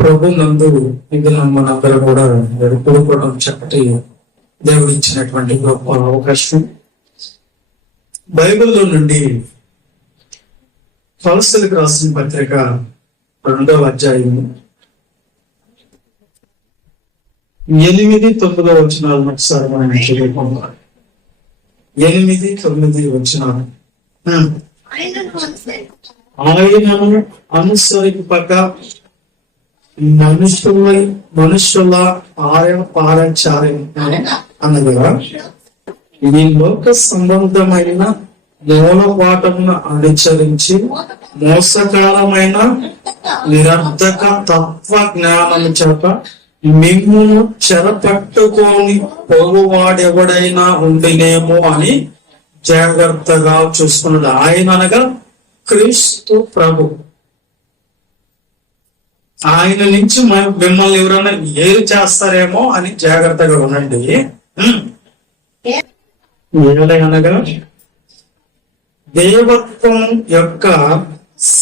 ప్రభు నందు ఇది మనందరూ కూడా కోరుకోవడం చక్కటి దేవుడు ఇచ్చినటువంటి గొప్ప అవకాశం. బైబిల్లో నుండి కొలస్సీలకు రాసిన పత్రిక 2వ అధ్యాయము 8-9 వచనాలను ఒకసారి మనం చదువుకుందాం. 8-9 వచనాలు. ఆయనను అనుసరింపక మనుషుల పారంచారం అనగా ఈ లోక సంబంధమైన మూలపాఠమును అనుసరించి మోసకరమైన నిరర్ధక తత్వ జ్ఞానము చేత మిమ్మును చెరపట్టుకొని పోగువాడెవడైనా ఉండినేమో అని జాగ్రత్తగా చూసుకున్నాడు. ఆయన అనగా క్రీస్తు ప్రభు. ఆయన నుంచి మిమ్మల్ని ఎవరైనా ఏరు చేస్తారేమో అని జాగ్రత్తగా ఉండండి. అనగా దేవత్వం యొక్క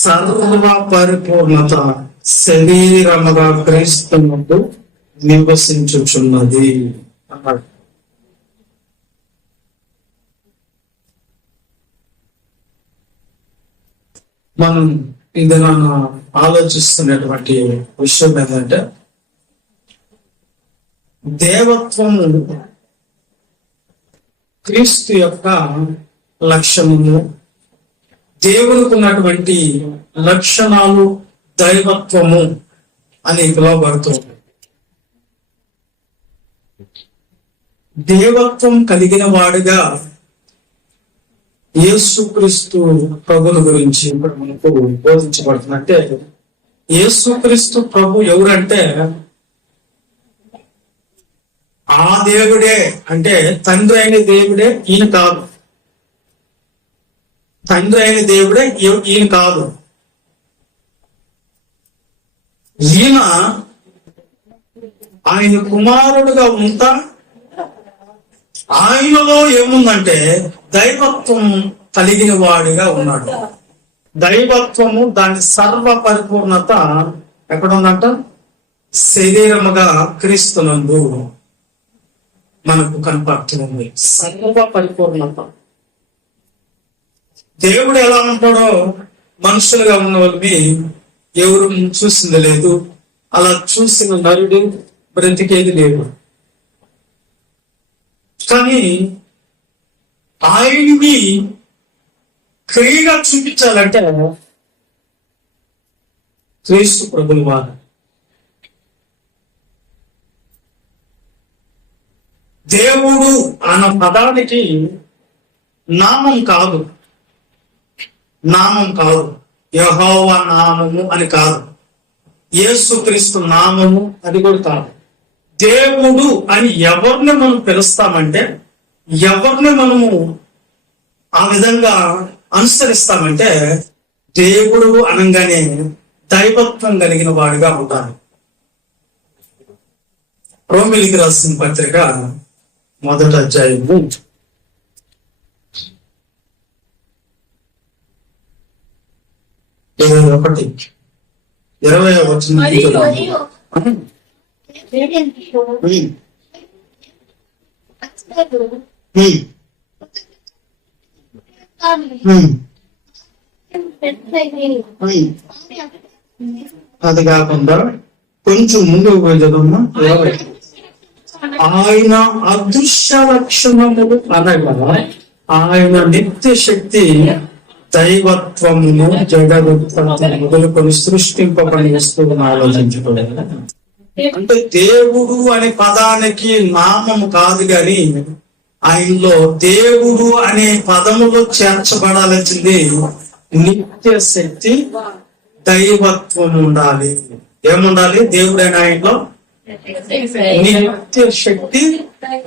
సర్వ పరిపూర్ణత శరీరముగా క్రీస్తు ముందు నివసించుచున్నది అన్నాడు. మనం ఇది ఆలోచిస్తున్నటువంటి విషయం ఏంటంటే, దేవత్వము క్రీస్తు యొక్క లక్షణము, దేవునికి ఉన్నటువంటి లక్షణాలు దైవత్వము అని పిలువబడుతుంది. దేవత్వం కలిగిన వాడుగా యేసుక్రీస్తు ప్రభుని గురించి ఇప్పుడు మనకు బోధించబడుతుందంటే, యేసుక్రీస్తు ప్రభు ఎవరంటే ఆ దేవుడే, అంటే తండ్రి అయిన దేవుడే ఈయన కాదు. తండ్రి అయిన దేవుడే ఈయన కాదు. ఈయన ఆయన కుమారుడుగా ఉంటా, ఆయనలో ఏముందంటే దైవత్వం కలిగిన వాడిగా ఉన్నాడు. దైవత్వము దాని సర్వ పరిపూర్ణత ఎక్కడ ఉందంట? శరీరముగా క్రీస్తునందు మనకు కనపడుతుంది. సర్వ పరిపూర్ణత. దేవుడు ఎలా ఉంటాడో మనుషులుగా ఉన్న వాళ్ళని ఎవరు చూసింది లేదు. అలా చూసిన నరుడు బ్రతికేది లేదు. కానీ ఆయన్ని క్రియగా చూపించాలంటే క్రీస్తు ప్రభుల వారు. దేవుడు అన్న పదానికి నామం కాదు, యెహోవా నామము అని కాదు, యేసుక్రీస్తు నామము అది కూడా కాదు. దేవుడు అని ఎవరిని మనం పిలుస్తామంటే, ఎవరిని మనము ఆ విధంగా అనుసరిస్తామంటే, దేవుడు అనగానే దైవత్వం కలిగిన వాడిగా ఉంటాడు. రోమీయులకు రాసిన పత్రిక 1వ అధ్యాయము 21-20 వచనం. అది కాకుండా కొంచెం ముందుకు పోయేదమ్మా. ఆయన అదృశ్య లక్షణములు అనగా ఆయన నిత్య శక్తి దైవత్వమును జగదుత్పత్తి మొదలుకొని సృష్టింపబడి వస్తువులను ఆలోచించుకోలేదు. అంటే దేవుడు అనే పదానికి నామము కాదు గాని, ఆయనలో దేవుడు అనే పదములో చేర్చబడాల్సింది నిత్య శక్తి దైవత్వం ఉండాలి. ఏముండాలి? దేవుడైన ఆయనలో నిత్య శక్తి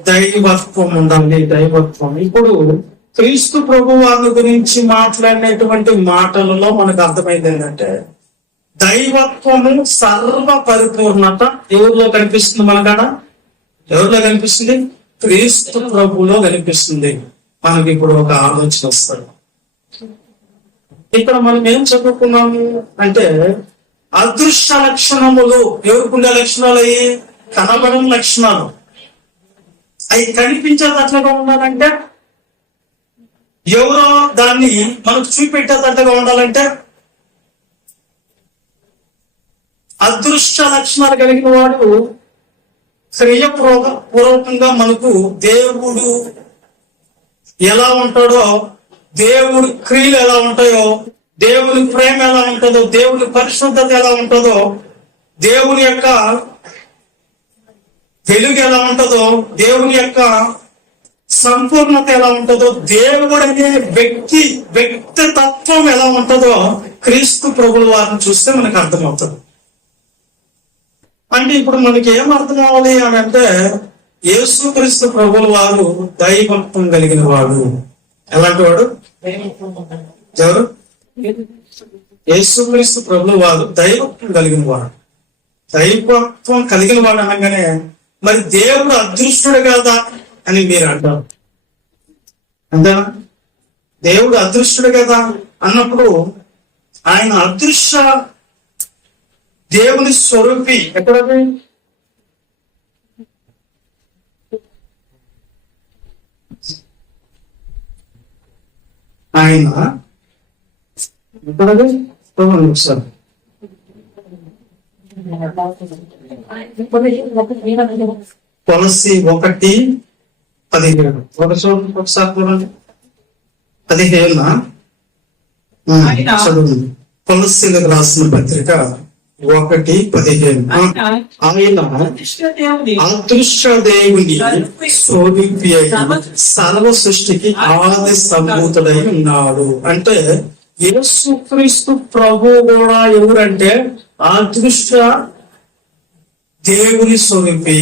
దైవత్వం ఉండాలి. దైవత్వం. ఇప్పుడు క్రీస్తు ప్రభు వారి గురించి మాట్లాడినటువంటి మాటలలో మనకు అర్థమైంది ఏంటంటే, దైవత్వము సర్వ పరిపూర్ణత ఎవరిలో కనిపిస్తుంది? మనకాడ ఎవరిలో కనిపిస్తుంది? క్రీస్తు ప్రభులో కనిపిస్తుంది. మనకి ఇప్పుడు ఒక ఆలోచన వస్తుంది. ఇక్కడ మనం ఏం చదువుకున్నాము అంటే, అదృశ్య లక్షణములు ఎవరికుండే లక్షణాలు అవి కనబడని లక్షణాలు. అవి కనిపించేటట్లుగా ఉండాలంటే, ఎవరో దాన్ని మనకు చూపెట్టేటట్లుగా ఉండాలంటే, అదృశ్య లక్షణాలు కలిగిన వాడు క్రియపూర్వకంగా మనకు దేవుడు ఎలా ఉంటాడో, దేవుడి క్రియలు ఎలా ఉంటాయో, దేవుని ప్రేమ ఎలా ఉంటుందో, దేవుని పరిశుద్ధత ఎలా ఉంటుందో, దేవుని యొక్క వెలుగు ఎలా ఉంటుందో, దేవుని యొక్క సంపూర్ణత ఎలా ఉంటుందో, దేవుడు అనే వ్యక్తితత్వం ఎలా ఉంటుందో క్రీస్తు ప్రభుల వారిని చూస్తే మనకు అర్థమవుతుంది. అంటే ఇప్పుడు మనకి ఏం అర్థం అవ్వాలి అని అంటే, యేసుక్రీస్తు ప్రభుల వారు దైవత్వం కలిగిన వాడు. ఎలాంటి వాడు? ఎవరు? యేసుక్రీస్తు ప్రభుల వారు దైవత్వం కలిగిన వాడు. దైవత్వం కలిగిన వాడు అనగానే మరి దేవుడు అదృష్టుడు కాదా అని మీరు అంటారు. అంతేనా? దేవుడు అదృష్టుడు కదా అన్నప్పుడు ఆయన అదృశ్య దేవుని స్వరూపి ఎక్కడది? ఆయన ఎక్కడది? ఒకసారి తులసి 1:15 ఒకసారి చూడండి. 15 చదువుంది. తులసిలకు రాసిన పత్రిక 1:15. ఆయన అదృశ్య దేవుని స్వరూపి అయి సర్వ సృష్టికి ఆది సంభూతుడై ఉన్నాడు. అంటే యేసుక్రీస్తు ప్రభు కూడా ఎవరంటే అదృశ్య దేవుని స్వరూపి.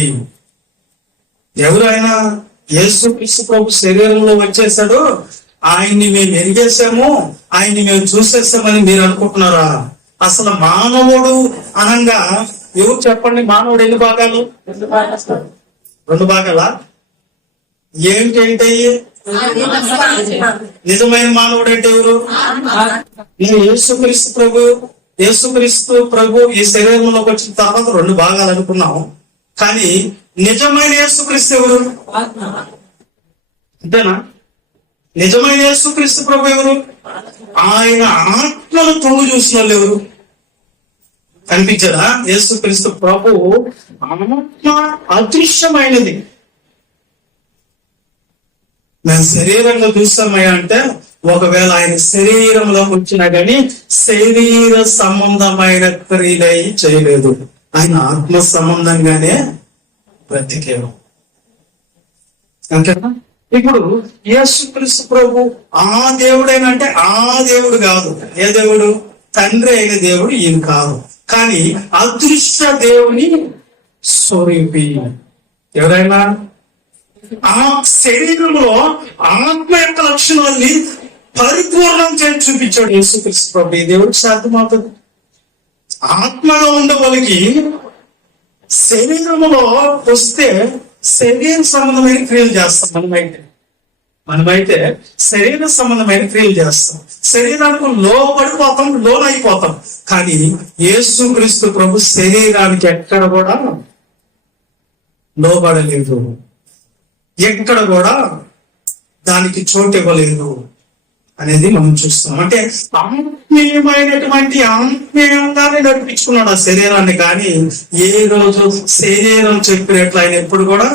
ఎవరైనా యేసుక్రీస్తు ప్రభు శరీరంలో వచ్చేసాడు, ఆయన్ని మేము ఎరిగేసాము, ఆయన్ని మేము చూసేసామని మీరు అనుకుంటున్నారా? అసలు మానవుడు అనంగా ఎవరు చెప్పండి? మానవుడు ఎన్ని భాగాలు? 2 భాగాలా? ఏంటంటే నిజమైన మానవుడు అంటే ఎవరు? యేసుక్రీస్తు ప్రభు ఈ శరీరంలోకి వచ్చిన తర్వాత 2 భాగాలు అనుకున్నాం. కానీ నిజమైన యేసుక్రీస్తు ఎవరు? అంతేనా? నిజమైన యేసుక్రీస్తు ప్రభు ఎవరు? ఆయన ఆత్మను తొంగు చూసిన వాళ్ళు ఎవరు? కనిపించదా? యేసుక్రీస్తు ప్రభు ఆత్మ అదృశ్యమైనది. మేము శరీరంగా చూస్తామయ్యా అంటే, ఒకవేళ ఆయన శరీరంలోకి వచ్చినా కానీ శరీర సంబంధమైన క్రియలై చేయలేదు. ఆయన ఆత్మ సంబంధంగానే బ్రతికేవు. అంతేనా? ఇప్పుడు యేసుక్రీస్తు ప్రభు ఆ దేవుడైనంటే ఆ దేవుడు కాదు. ఏ దేవుడు? తండ్రి అయిన దేవుడు ఈయన కాదు. కానీ అదృశ్య దేవుని స్వరూపి. ఎవరైనా ఆ శరీరంలో ఆత్మ యొక్క లక్షణాన్ని పరిపూర్ణం చేసి చూపించాడు యేసుక్రీస్తు ప్రభు. ఈ దేవుడికి సాధ్యమవుతుంది. ఆత్మగా ఉండవలకి శరీరంలో వస్తే శరీర సంబంధమైన క్రియలు చేస్తాం. మనమైతే శరీర సంబంధమైన క్రియలు చేస్తాం. శరీరానికి లోబడిపోతాం, లోనైపోతాం. కానీ యేసుక్రీస్తు ప్రభు శరీరానికి ఎక్కడ కూడా లోబడలేదు, ఎక్కడ కూడా దానికి చోటు ఇవ్వలేదు అనేది మనం చూస్తాం. అంటే ఆత్మీయమైనటువంటి ఆత్మీయంగానే నడిపించుకున్నాడు ఆ శరీరాన్ని. కానీ ఏ రోజు శరీరం చెప్పినట్లు ఆయన ఎప్పుడు కూడా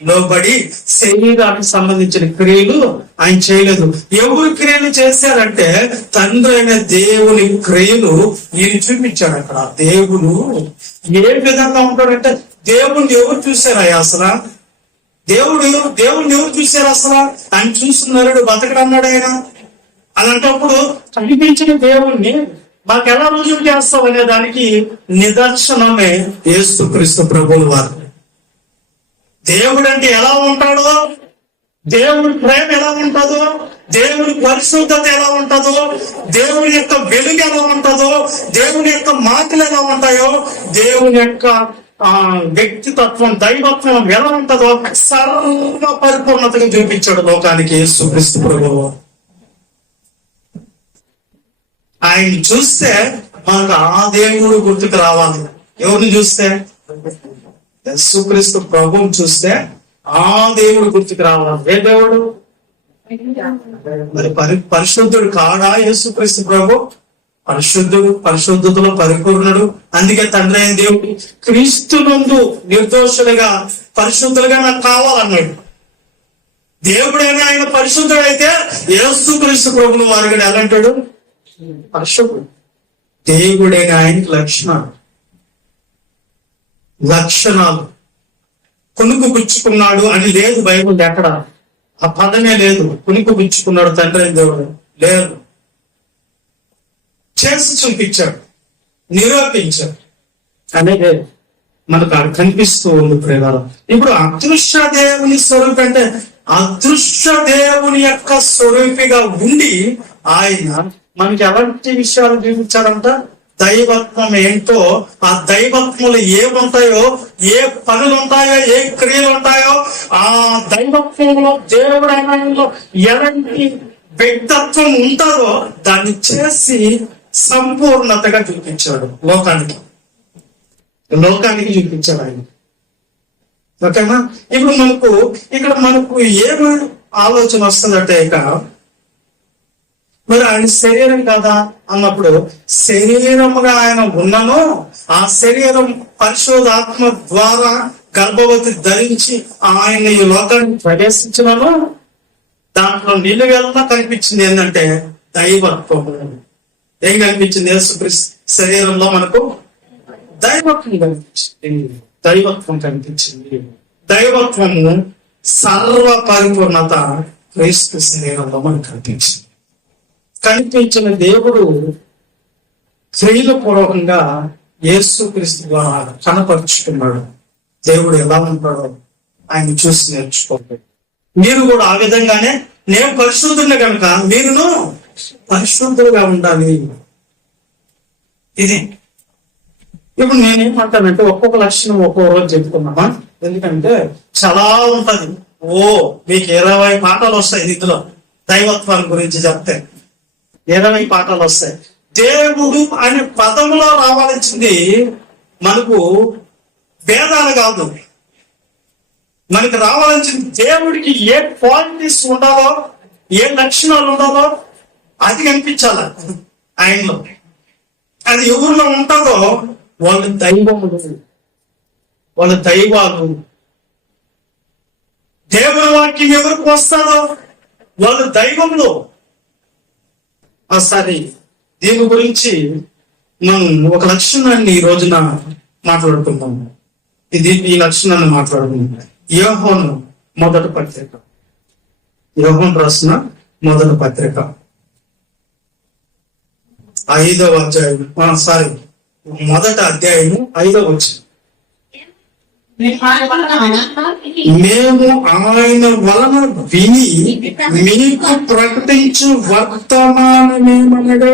లోబడి శరీరానికి సంబంధించిన క్రియలు ఆయన చేయలేదు. ఎవరు క్రియలు చేశారంటే తండ్రి అయిన దేవుని క్రియలు ఈయన చూపించాడు. అక్కడ దేవుడు ఏ విధంగా ఉంటాడంటే, దేవుణ్ణి ఎవరు చూశారా అసలు? దేవుణ్ణి ఎవరు చూశారు అసలు? ఆయన చూస్తున్నారు బతకడన్నాడు ఆయన. అలాంటప్పుడు కనిపించిన దేవుణ్ణి మాకు ఎలా రుజువు చేస్తాం అనే దానికి నిదర్శనమే యేసుక్రీస్తు ప్రభువుల వారు. దేవుడు అంటే ఎలా ఉంటాడో, దేవుని ప్రేమ ఎలా ఉంటుందో, దేవుని పరిశుద్ధత ఎలా ఉంటుందో, దేవుని యొక్క వెలుగు ఎలా ఉంటుందో, దేవుని యొక్క మాటలు ఎలా ఉంటాయో, దేవుని యొక్క వ్యక్తితత్వం దైవత్వం ఎలా ఉంటుందో సర్వ పరిపూర్ణతగా చూపించాడు లోకానికి యేసుక్రీస్తు ప్రభువు. ఆయన చూస్తే మనకు ఆ దేవుడు గుర్తుకు రావాలి. ఎవరిని చూస్తే? యేసుక్రీస్తు ప్రభువుని చూస్తే ఆ దేవుడు గుర్తుకు రావాలి. ఏ దేవుడు? మరి పరిశుద్ధుడు కాడా యేసుక్రీస్తు ప్రభు? పరిశుద్ధుడు, పరిశుద్ధతలో పరిపూర్ణుడు. అందుకే తండ్రి అయిన దేవుడు క్రీస్తు నందు నిర్దోషులుగా పరిశుద్ధులుగా నాకు కావాలన్నాడు. దేవుడైనా ఆయన పరిశుద్ధుడైతే యేసుక్రీస్తు ప్రభువును వారికి ఎలాంటాడు? పరిశుద్ధుడు. దేవుడైన ఆయనకి లక్షణాలు కునుకు పుచ్చుకున్నాడు అని లేదు బైబిల్ ఎక్కడ. ఆ పదమే లేదు. కునుకు పుచ్చుకున్నాడు తండ్రి అయిన దేవుడు లేదు. చేసి చూపించాడు, నిరూపించాడు అనేది మనకు కనిపిస్తూ ఉంది ప్రేరణ. ఇప్పుడు అదృశ్య దేవుని స్వరూపి అంటే అదృశ్య దేవుని యొక్క స్వరూపిగా ఉండి ఆయన మనకి ఎలాంటి విషయాలు చూపించాడంట? దైవత్వం ఏంటో, ఆ దైవత్వంలో ఏముంటాయో, ఏ పనులు ఉంటాయో, ఏ క్రియలు ఉంటాయో, ఆ దైవత్వంలో దేవుడు ఆయనలో ఎలాంటి వ్యక్తిత్వం ఉంటుందో దాన్ని చేసి సంపూర్ణతగా చూపించాడు లోకానికి చూపించాడు ఆయన. ఓకేనా? ఇప్పుడు మనకు ఏమి ఆలోచన వస్తుందంటే, ఇక మరి ఆయన శరీరం కదా అన్నప్పుడు, శరీరముగా ఆయన ఉన్నను ఆ శరీరం పరిశోధాత్మ ద్వారా గర్భవతి ధరించి ఆయన ఈ లోకాన్ని ప్రవేశించినను దాంట్లో నిలువెల్లా కనిపించింది ఏంటంటే దైవత్వం. ఏం కనిపించింది? యేసుక్రీస్తు శరీరంలో మనకు దైవత్వం కనిపించింది. దైవత్వము సర్వ పరిపూర్ణత క్రీస్తు శరీరంలో మనకు కనిపించిన దేవుడు క్రియల పూర్వకంగా యేసుక్రీస్తు ద్వారా కనపరుచుకున్నాడు. దేవుడు ఎలా ఉంటాడో ఆయన చూసి నేర్చుకోండి. మీరు కూడా ఆ విధంగానే, నేను పరిశుద్ధుని కనుక మీరును పరిశుద్ధులుగా ఉండాలి. ఇది ఇప్పుడు నేనేమంటానంటే ఒక్కొక్క లక్షణం ఒక్కొక్క రోజు చెప్పుకున్నామా. ఎందుకంటే చాలా ఉంటది. మీకు 20 పాఠాలు వస్తాయి ఇందులో దైవత్వాన్ని గురించి చెప్తే. 20 పాఠాలు వస్తాయి. దేవుడు అనే పదంలో రావాల్సింది మనకు భేదాలు కాదు. మనకి రావాల్సింది దేవుడికి ఏ క్వాలిటీస్ ఉండాలో, ఏ లక్షణాలు ఉండాలో అది కనిపించాల ఆయనలో. అది ఎవరిలో ఉంటుందో వాళ్ళ దైవాలు. దేవుని వాక్యం ఎవరికి వస్తారో వాళ్ళ దైవంలో. సరే, దీని గురించి మనం ఒక లక్షణాన్ని ఈ రోజున మాట్లాడుకుందాం. ఈ లక్షణాన్ని మాట్లాడుకుందాం. యోహాను మొదటి పత్రిక, యోహాను రాసిన మొదటి పత్రిక 5వ అధ్యాయం, మొదటి అధ్యాయము 5వ వచనం. మేము ఆయన వలన విని మీకు ప్రకటించు వర్తమానమేమనగా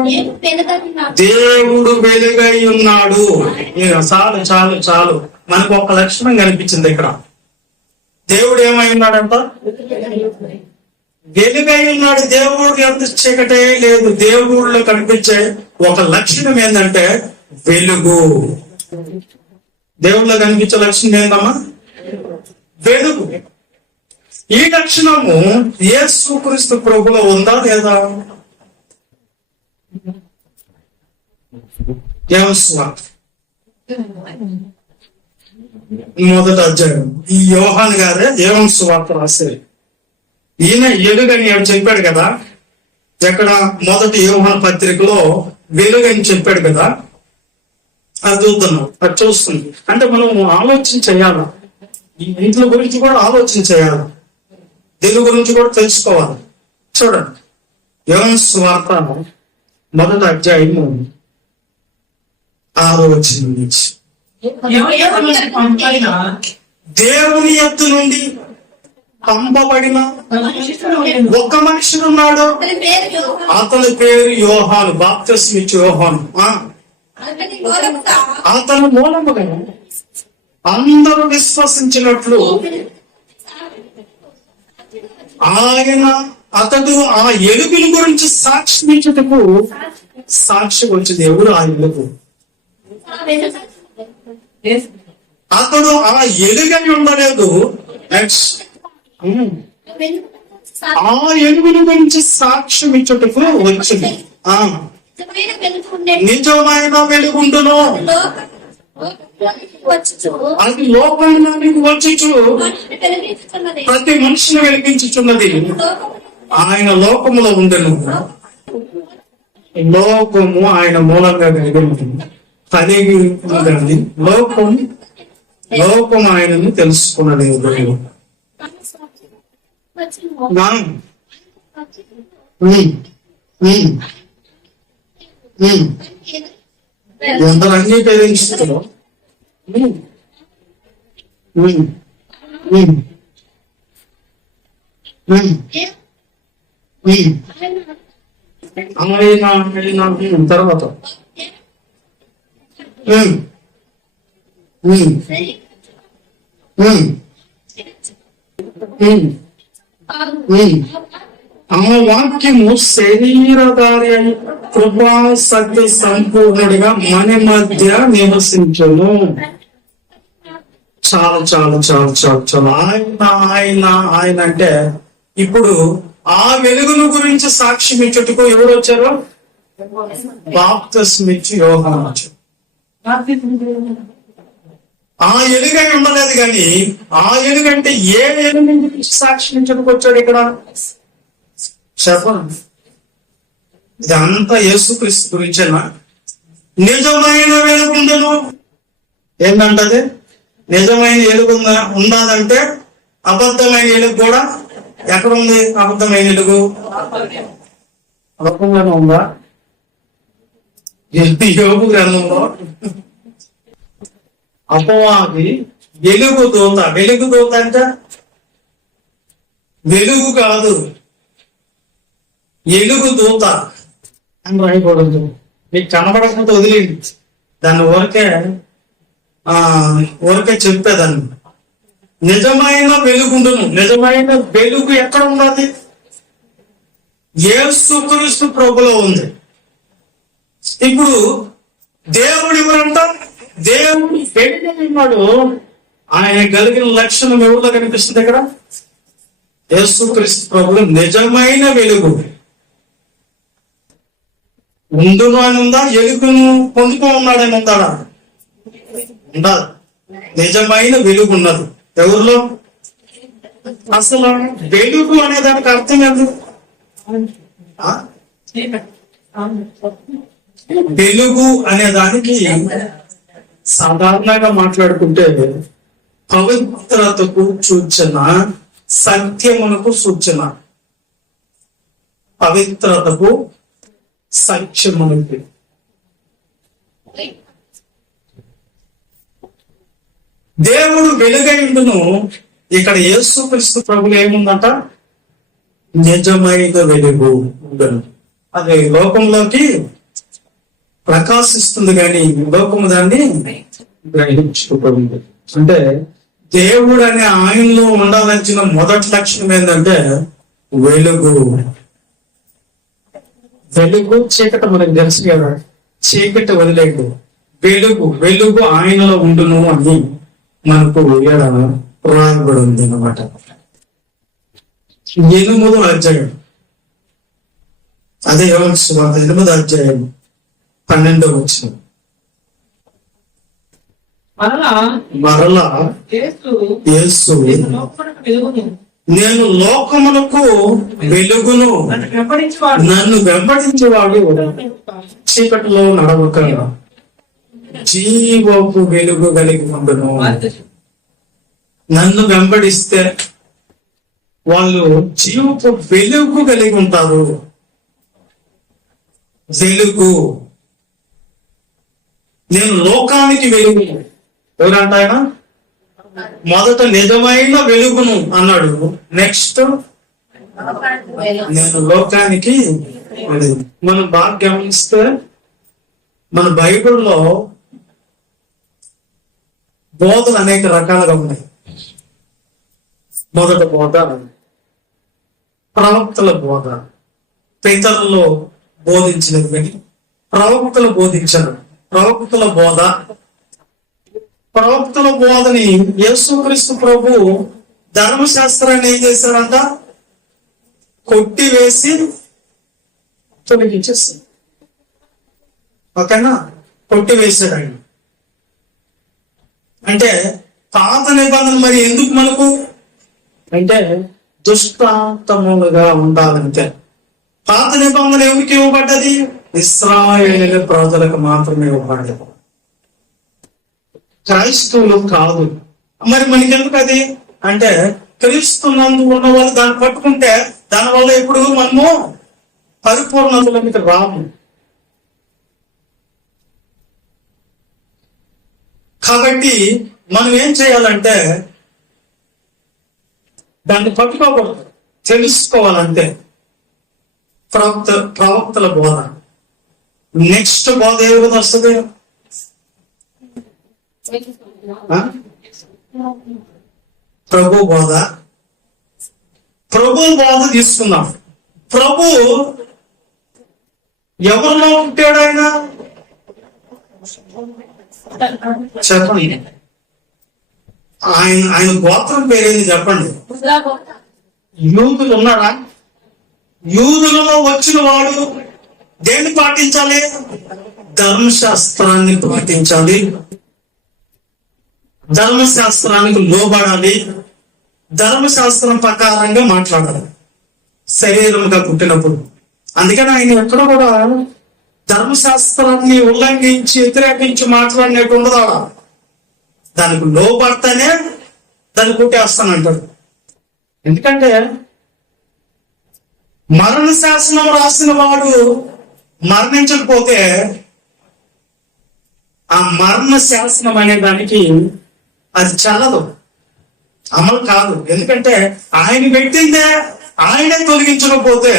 దేవుడు వెలుగై ఉన్నాడు. చాలు చాలు చాలు. మనకు ఒక లక్షణం కనిపించింది ఇక్కడ. దేవుడు ఏమై ఉన్నాడంట? వెలుగై ఉన్నాడు. దేవుడు ఎంత చీకటే లేదు. దేవుళ్ళలో కనిపించే ఒక లక్షణం ఏంటంటే వెలుగు. దేవుళ్ళలో కనిపించే లక్షణం ఏందమ్మా? వెలుగు. ఈ లక్షణము యేసుక్రీస్తు ప్రభువులో ఉందా లేదా? మొదటి అధ్యాయం. ఈ యోహాను గారే యోహాను సువార్త రాశారు. ఈయన వెలుగని చెప్పాడు కదా. ఎక్కడ? మొదటి యోహాను పత్రికలో వెలుగని చెప్పాడు కదా. అది చూస్తున్నాం, అది చూస్తుంది. అంటే మనం ఆలోచన చేయాలి. ఈ ఇంట్లో గురించి కూడా ఆలోచన చేయాలి. దీని గురించి కూడా తెలుసుకోవాలి. చూడండి, యోహాను సువార్త మొదటి అధ్యాయము 6వ వచనం నుంచి. దేవుని యొద్ద నుండి పంపబడిన ఒక మనుషుడున్నాడు. అతని పేరు యోహాను, బాప్తిస్మం ఇచ్చే యోహాను. అతని మూలముగా అందరూ విశ్వసించినట్లు అతడు ఆ ఎలుగుల గురించి సాక్షించుటకు సాక్షి వచ్చింది. ఎవరు? ఆ వెలుగు. అతడు ఆ ఎలుగని ఉండలేదు, ఆ ఎలుగుల గురించి సాక్ష్యం ఇచ్చుటకు వచ్చింది. నిజమైన వెలుగుండును, అది లోకంలోనికి వచ్చుచు ప్రతి మనిషిని వెలిగించుచున్నది. ఆయన లోకములో ఉండను, లోకము ఆయన మూలంగా కలిగి ఉంటుంది. కలిగి ఉందండి. లోకం ఆయనను తెలుసుకున్నది. ఎందరూ అంగీకరించుతారో తర్వాత ఆ వాక్యము శరీరధారి అని కృపా సత్య సంపూర్ణుడిగా మన మధ్య నివసించును. చాలా చాలా చాలా చాలా చాలా ఆయన ఆయన ఆయన అంటే ఇప్పుడు ఆ వెలుగును గురించి సాక్ష్యం ఇచ్చుటకు ఎవరు వచ్చారు? బాప్తిస్మిచ్చి యోహాను వచ్చారు. ఆ ఎలుగై ఉండలేదు కానీ ఆ ఎలుగంటే ఏ ఎలుగు గురించి సాక్ష్యం ఇచ్చుటకు వచ్చాడు ఇక్కడ? చెప్పండి. ఇదంతా యేసుక్రీస్తు గురించేనా? నిజమైన వెలుగుండను ఏంటంటది? నిజమైన వెలుగు ఉన్నదంటే అబద్ధమైన వెలుగు కూడా ఎక్కడ ఉంది? అబద్ధమైన వెలుగు అబద్ధంగానే ఉందా? యోబు గ్రంథంలో అపవాది వెలుగు దూత. వెలుగు దూత అంటే వెలుగు కాదు, ఎలుగు దూత అని రాయకూడదు. మీకు కనబడకపోతే వదిలేండి దాన్ని. ఊరికే చెప్పేదాన్ని. నిజమైన వెలుగుండును. నిజమైన వెలుగు ఎక్కడ ఉన్నది? యేసుక్రీస్తు ప్రభులో ఉంది. ఇప్పుడు దేవుడు ఎవరంట? దేవుడు వెలుగు ఉన్నాడు. ఆయన కలిగిన లక్షణం ఎవరిలో కనిపిస్తుంది? ఇక్కడ యేసుక్రీస్తు ప్రభులో నిజమైన వెలుగు ఉండును అని ఉందా? ఎలుగును పొందుకో ఉన్నాడని ఉందాడా? ఉండదు. నిజమైన వెలుగు ఉన్నది ఎవరిలో? అసలు వెలుగు అనే దానికి అర్థం ఏంది? వెలుగు అనే దానికి సాధారణంగా మాట్లాడుకుంటే పవిత్రతకు సూచన, సత్యమునకు సూచన. పవిత్రతకు సత్యమునకు. దేవుడు వెలుగైండును. ఇక్కడ యేసుక్రీస్తు ప్రభులు ఏముందట? నిజమైన వెలుగు ఉండను. అది లోకంలోకి ప్రకాశిస్తుంది కానీ లోకము దాన్ని గ్రహించుకోబడింది. అంటే దేవుడు అనే ఆయనలో ఉండాల్సిన మొదటి లక్షణం ఏంటంటే వెలుగు. వెలుగు చీకటి మనకు తెలుసు కదా, చీకటి వదిలేడు. వెలుగు ఆయనలో ఉండును అని మనకు రాయబడి ఉంది అన్నమాట. 8వ అధ్యాయం, అదే యోహాను సువార్త 8వ అధ్యాయం 12వ వచనం. మరలా యేసు నేను లోకమునకు వెలుగును, నన్ను వెంబడించేవాడు చీకటిలో నడవక జీవపు వెలుగు కలిగి ఉండును. నన్ను వెంబడిస్తే వాళ్ళు జీవపు వెలుగు కలిగి ఉంటారు. వెలుగు. నేను లోకానికి వెలుగు. ఎవరంట ఆయన? మొదట నిజమైన వెలుగును అన్నాడు. నెక్స్ట్ నేను లోకానికి వెలుగు. మనం బాగా గమనిస్తే మన బైబిల్లో బోధలు అనేక రకాలుగా ఉన్నాయి. మొదట బోధ ప్రవక్తల బోధ, పితరుల్లో బోధించినవి కానీ ప్రవక్తలు బోధించారు. ప్రవక్తల బోధని యేసుక్రీస్తు ప్రభు ధర్మశాస్త్రాన్ని ఏం చేశారంట? కొట్టివేసి తొలగించేస్తారు. ఓకేనా? కొట్టివేశాడు ఆయన. అంటే పాత నిబంధన మరి ఎందుకు మనకు అంటే దుష్టాంతములుగా ఉండాలంటే. పాత నిబంధన ఎవరికి ఇవ్వబడ్డది? ఇశ్రాయేలు ప్రజలకు మాత్రమే ఇవ్వబడ్డది, క్రైస్తవులు కాదు. మరి మనకెందుకు అది అంటే క్రీస్తునందు ఉన్న వాళ్ళు దాన్ని పట్టుకుంటే దానివల్ల ఇప్పుడు మనము పరిపూర్ణతలోకి రాము. కాబట్టి మనం ఏం చేయాలంటే దాన్ని పట్టుకోకూడదు, తెలుసుకోవాలంటే. ప్రవక్తల బోధ. నెక్స్ట్ బోధ ఏ విధంగా వస్తుంది? ప్రభు బోధ తీసుకుందాం. ప్రభు ఎవరిలో పుట్టాడు? ఆయన చెప్పండి. ఆయన గోత్రం పేరేంది చెప్పండి. యూదులు ఉన్నాడా? యూదులలో వచ్చిన వాడు దేన్ని పాటించాలి? ధర్మశాస్త్రాన్ని పాటించాలి, ధర్మశాస్త్రానికి లోబడాలి, ధర్మశాస్త్రం ప్రకారంగా మాట్లాడాలి శరీరంగా పుట్టినప్పుడు. అందుకని ఆయన ఎక్కడ కూడా ధర్మశాస్త్రాన్ని ఉల్లంఘించి వ్యతిరేకించి మాట్లాడినట్టు ఉండదు. దానికి లోబడితేనే దాన్ని కొట్టేస్తానంటాడు. ఎందుకంటే మరణ శాసనం రాసిన వాడు మరణించకపోతే ఆ మరణ శాసనం అనే దానికి అది చల్లదు, అమలు కాదు. ఎందుకంటే ఆయన పెట్టిందే ఆయనే తొలగించకపోతే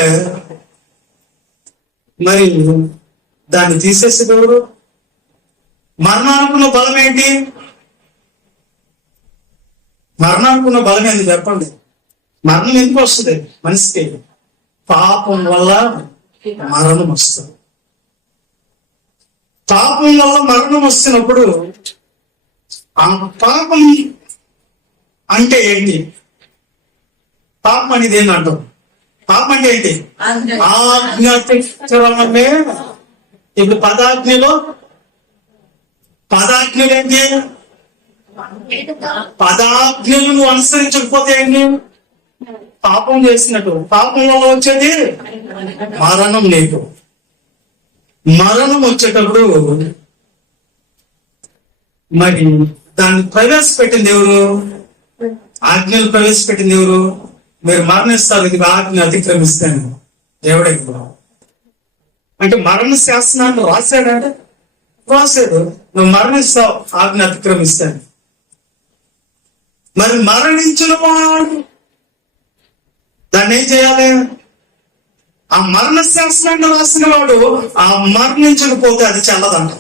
మరి దాన్ని తీసేసేది ఎవరు? మరణానుకున్న బలం ఏంటి? మరణానుకున్న బలం ఏంటి చెప్పండి? మరణం ఎందుకు వస్తుంది మనిషికి? పాపం వల్ల మరణం వస్తుంది. పాపం వల్ల మరణం వస్తున్నప్పుడు ఆ పాపం అంటే ఏంటి? పాపం అనేది ఏంటంటాం? పాపం అంటే ఏంటి? ఆజ్ఞాతిక్రమమే. ఇప్పుడు పదాజ్ఞలు ఏంటి? పదాజ్ఞలు నువ్వు అనుసరించకపోతే ఏంటి? పాపం చేసినట్టు. పాపం వల్ల వచ్చేది మరణం. నీకు మరణం వచ్చేటప్పుడు మరి దాన్ని ప్రవేశపెట్టింది ఎవరు? ఆజ్ఞలు ప్రవేశపెట్టింది ఎవరు? మీరు మరణిస్తారు ఇది ఆజ్ఞ అతిక్రమిస్తాను దేవుడే. అంటే మరణ శాసనాన్ని రాశాడంటే రాశాడు, నువ్వు మరణిస్తావు ఆజ్ఞ అతిక్రమిస్తాను. మరి మరణించిన వాడు దాన్ని ఏం చేయాలి? ఆ మరణ శాసనాన్ని రాసిన వాడు ఆ మరణించకపోతే అది చల్లదంట.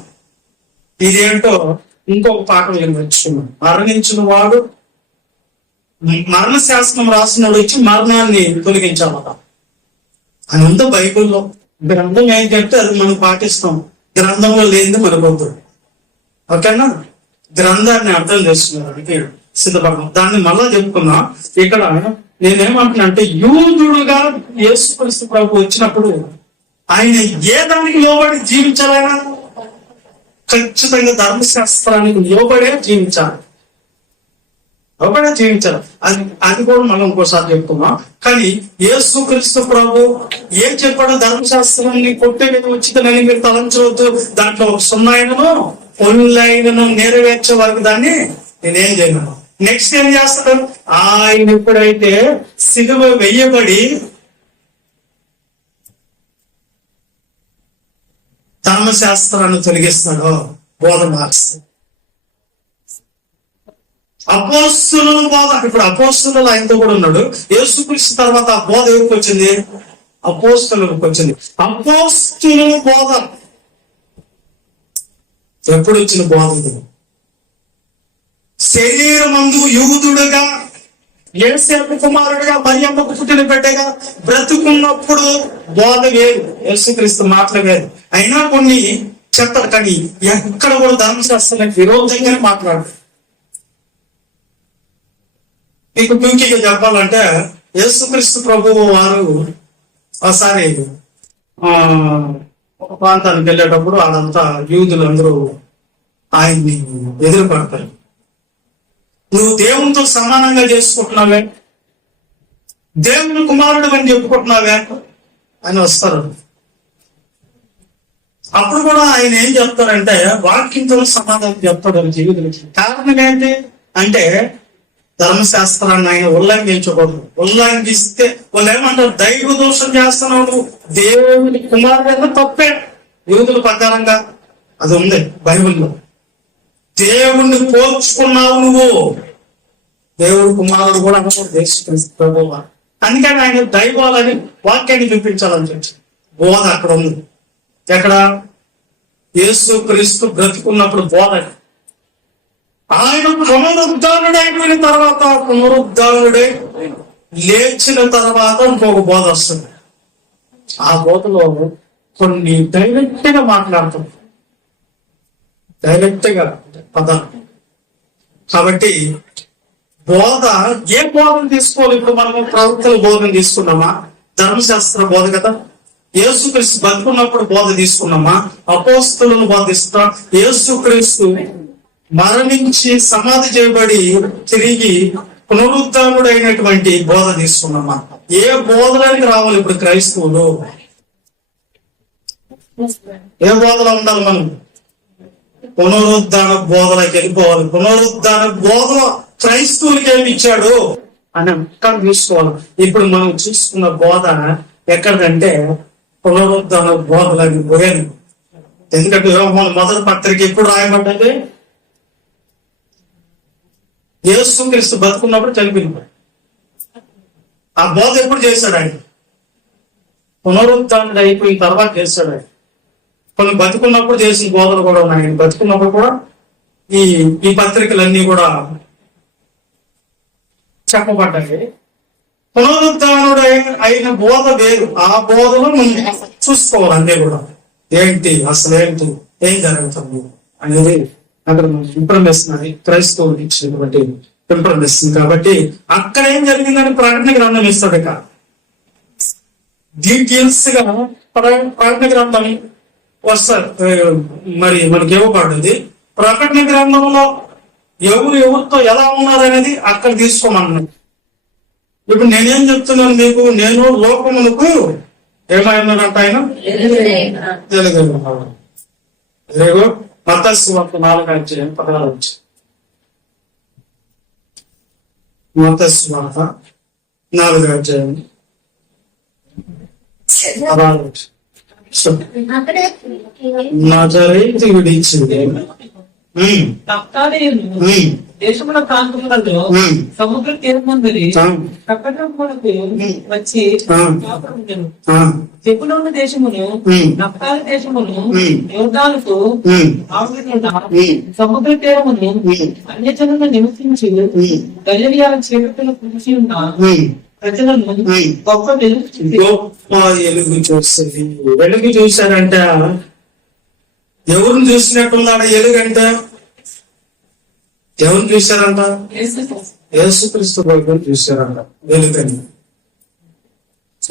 ఇదేంటో ఇంకొక పాఠం నేను నేర్చుకున్నాను. మరణించిన వాడు మరణ శాసనం రాసినోడు వచ్చి మరణాన్ని తొలగించాలట అని ఉందో బైబిల్లో. గ్రంథం ఏంటంటే అది మనం పాటిస్తాం, గ్రంథంలో లేనిది మనకొద్దు. ఓకేనా? గ్రంథాన్ని అర్థం చేసుకున్నానికి సిద్ధపడడం. దాన్ని మళ్ళా చెప్పుకున్నా. ఇక్కడ నేనేమంటున్నా అంటే యూదుడుగా యేసుక్రీస్తు ప్రభు వచ్చినప్పుడు ఆయన ఏ దానికి లోబడి జీవించాలైనా ఖచ్చితంగా ధర్మశాస్త్రానికి లోబడే జీవించాలి. అది కూడా మనం ఇంకోసారి చెప్పుకున్నాం. కానీ యేసుక్రీస్తు ప్రభు ఏం చెప్పాడో ధర్మశాస్త్రాన్ని కొట్టే మీద వచ్చిందని మీరు తలంచవద్దు. దాంట్లో ఒక సున్నాయనను పొన్నులైనను నెరవేర్చే వరకు దాన్ని నేనేం చేయను. నెక్స్ట్ ఏం చేస్తాడు? ఆయన ఎప్పుడైతే సిలువ వెయ్యబడి ధర్మశాస్త్రాన్ని తొలగిస్తాడో బోధ మారుస్తాడు. అపోస్తుల బోధ. ఇప్పుడు అపోస్తులు ఆయనతో కూడా ఉన్నాడు. యేసుక్రీస్తు తర్వాత ఆ బోధ ఎవరికి వచ్చింది? అపోస్తులకు వచ్చింది. అపోస్తుల బోధ ఎప్పుడు వచ్చిన బోధ? శరీరమందు యూదుడుగా యేసేపు కుమారుడిగా మరియమ్మకు పుట్టిన బిడ్డగా బ్రతుకున్నప్పుడు బోధ వేరు, యేసుక్రీస్తు మాటలు వేరు. అయినా కొన్ని చెప్తారు, కానీ ఎక్కడ కూడా ధర్మశాస్త్రానికి విరోధంగానే మాట్లాడు. మీకు టూకీగా చెప్పాలంటే యేసుక్రీస్తు ప్రభువు వారు ఒకసారి ఒక ప్రాంతానికి వెళ్ళేటప్పుడు అదంతా యూదులందరూ ఆయన్ని ఎదురుపడతారు. నువ్వు దేవునితో సమానంగా చేసుకుంటున్నావే, దేవుని కుమారుడు అని చెప్పుకుంటున్నావే అని వస్తారు. అప్పుడు కూడా ఆయన ఏం చెప్తారంటే వాక్యంతో సమాధానం చెప్తాడు అని జీవితానికి. కారణం ఏంటి అంటే ధర్మశాస్త్రాన్ని ఆయన ఉల్లంఘించకూడదు. ఉల్లంఘిస్తే వాళ్ళు ఏమంటారు, దైవ దోషం చేస్తున్నావు, దేవుని కుమారుడు తప్పే. యూదుల ప్రకారంగా అది ఉంది బైబిల్లో. దేవుణ్ణి పోల్చుకున్నావు నువ్వు, దేవుడు కుమారుడు కూడా ప్రభువు. అందుకని ఆయన దైవాలని వాక్యాన్ని చూపించాలని చెప్పి బోధ అక్కడ ఉంది. ఎక్కడ? యేసు క్రీస్తు బ్రతుకున్నప్పుడు బోధ. ఆయన పునరుద్ధానుడు అయిపోయిన తర్వాత, పునరుద్ధానుడై లేచిన తర్వాత ఇంకొక బోధ వస్తుంది. ఆ బోధలో కొన్ని డైరెక్ట్ గా మాట్లాడుతుంది, డైరెక్ట్ గా పదాలు. కాబట్టి బోధ ఏ బోధన తీసుకోవాలి? ఇప్పుడు మనము ప్రవక్తల బోధన తీసుకున్నామా? ధర్మశాస్త్ర బోధ కదా. యేసుక్రీస్తు బతుకున్నప్పుడు బోధ తీసుకున్నామా? అపోస్తలులను బోధ తీసుకున్నాం. యేసుక్రీస్తు మరణించి సమాధి చేయబడి తిరిగి పునరుద్ధానుడు అయినటువంటి బోధ తీసుకున్నామా? ఏ బోధడానికి రావాలి ఇప్పుడు క్రైస్తవులు? ఏ బోధలో ఉండాలి మనం? పునరుద్ధాన బోధలకు వెళ్ళిపోవాలి. పునరుద్ధాన బోధలో క్రైస్తవులకి ఏమి ఇచ్చాడు అని అక్కడ తీసుకోవాలి. ఇప్పుడు మనం చూసుకున్న బోధ ఎక్కడంటే పునరుద్ధాన బోధలని పోయాను. ఎందుకంటే మన మొదటి పత్రిక ఎప్పుడు రాయబడ్డది? యేసుక్రీస్తు బతుకున్నప్పుడు చనిపోయింది. ఆ బోధ ఎప్పుడు చేశాడు ఆయన? పునరుద్ధానుడు అయిపోయిన తర్వాత చేశాడు ఆయన. కొన్ని బతుకున్నప్పుడు చేసిన బోధలు కూడా ఉన్నాయి. బతుకున్నప్పుడు కూడా ఈ పత్రికలన్నీ కూడా చెప్పబడ్డాయి. పునరుద్ధానుడు అయిన బోధ వేరు. ఆ బోధలో మనం చూసుకోవాలి. అన్నీ కూడా ఏంటి, అసలు ఏంటి, ఏం జరుగుతుంది అనేది అక్కడ ఇన్ఫర్మేషన్ అది క్రైస్తవులకు ఇచ్చినటువంటి ఇన్ఫర్మేషన్. కాబట్టి అక్కడ ఏం జరిగిందని ప్రకటన గ్రంథం ఇస్తాడు. ఇక డీటెయిల్స్ గా ప్రకటన గ్రంథం వస్తారు. మరి మనకి ఇవ్వబడింది. ప్రకటన గ్రంథంలో ఎవరితో ఎలా ఉన్నారనేది అక్కడ తీసుకోమన్నాను. ఇప్పుడు నేనేం చెప్తున్నాను మీకు? నేను లోకమునకు ఏమైనారంట ఆయన? తెలుగు మత్తయి సువార్త 4:16. మత్తయి సువార్త 4:16. నజరేతు విడిచింది దేశముల ప్రాంతములలో సముద్ర తీరమందరి కపటములకు వచ్చి చెప్పులోని దేశమును నప్తాలి దేశమును యోర్దానుకు సముద్ర తీరమును అన్యజనులు నివసించి గలిలియా చీకటిలో కురిసి ఉన్న ప్రజలను గొప్ప వెలుగు చూస్తుంది. వెలుగు చూశారంట. ఎవరిని చూసినట్టున్నాడు ఎలుగంటే? ఎవరిని చూశారంట? యేసుక్రీస్తు ప్రభువుని చూశారంట వెలుగని.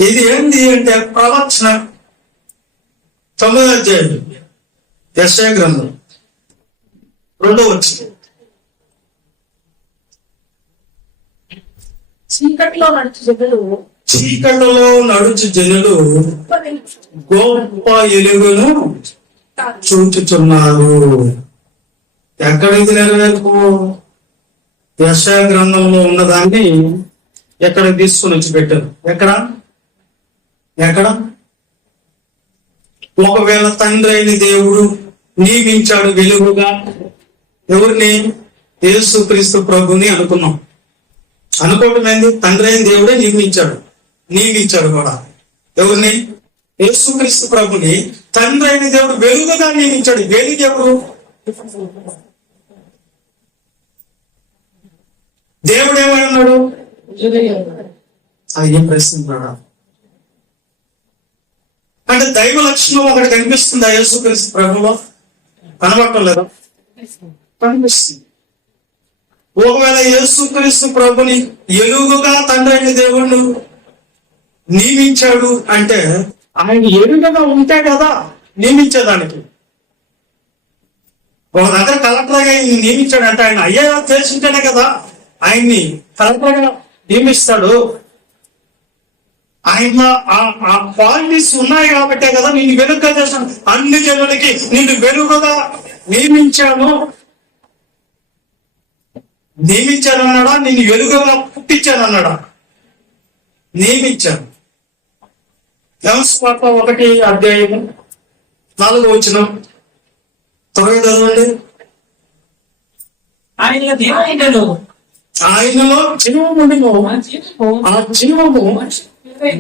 ఇది ఏంటి అంటే ప్రవచన 9వ అధ్యాయం యెషయా గ్రంథం 2వ వచనం. చీకటిలో నడుచు జనులు గొప్ప ఎలుగును చూచుచున్నారు. ఎక్కడ ఇది నెరవేర్పు? యెషయా గ్రంథంలో ఉన్నదాన్ని ఎక్కడ తీసుకుని వచ్చి పెట్టారు? ఎక్కడ? ఒకవేళ తండ్రి అయిన దేవుడు నియమించాడు వెలుగుగా ఎవరిని? యేసుక్రీస్తు ప్రభుని అనుకున్నాం. అనుకోవడం ఏంది? తండ్రి అయిన దేవుడే నియమించాడు కూడా. ఎవరిని? యేసుక్రీస్తు ప్రభుని తండ్రి అయిన దేవుడు వెలుగుగా నియమించాడు. వెలుగు ఎవరు? దేవుడు ఏమన్నాడు? అది ఏం ప్రశ్న? అంటే దైవ లక్షణం ఒకటి కనిపిస్తుంది ఆ యేసుక్రీస్తు ప్రభులో, కనబడటం లేదా? కనిపిస్తుంది. ఒకవేళ యేసుక్రీస్తు ప్రభుని ఎలుగుగా తండ్రి అయిన దేవుడు నియమించాడు అంటే ఆయన ఎలుగుగా ఉంటే కదా నియమించేదానికి. ఒక దగ్గర కలెక్టర్గా ఆయన నియమించాడు అంటే ఆయన అయ్యా తెలిసింటేనే కదా ఆయన్ని కలెక్టర్గా నియమిస్తాడు. ఆయన ఆ క్వాలిటీస్ ఉన్నాయి కాబట్టే కదా నేను వెలుగుగా చేశాను, అన్ని జనులకి నేను వెలుగుగా నియమించాను అన్నాడా? నేను వెలుగుగా పుట్టించాను అన్నాడా? నియమించాను. వ్యవస్థ 1:4 త్వరగా చదవండి. ఆయనలో జీవముండును, ఆ జీవము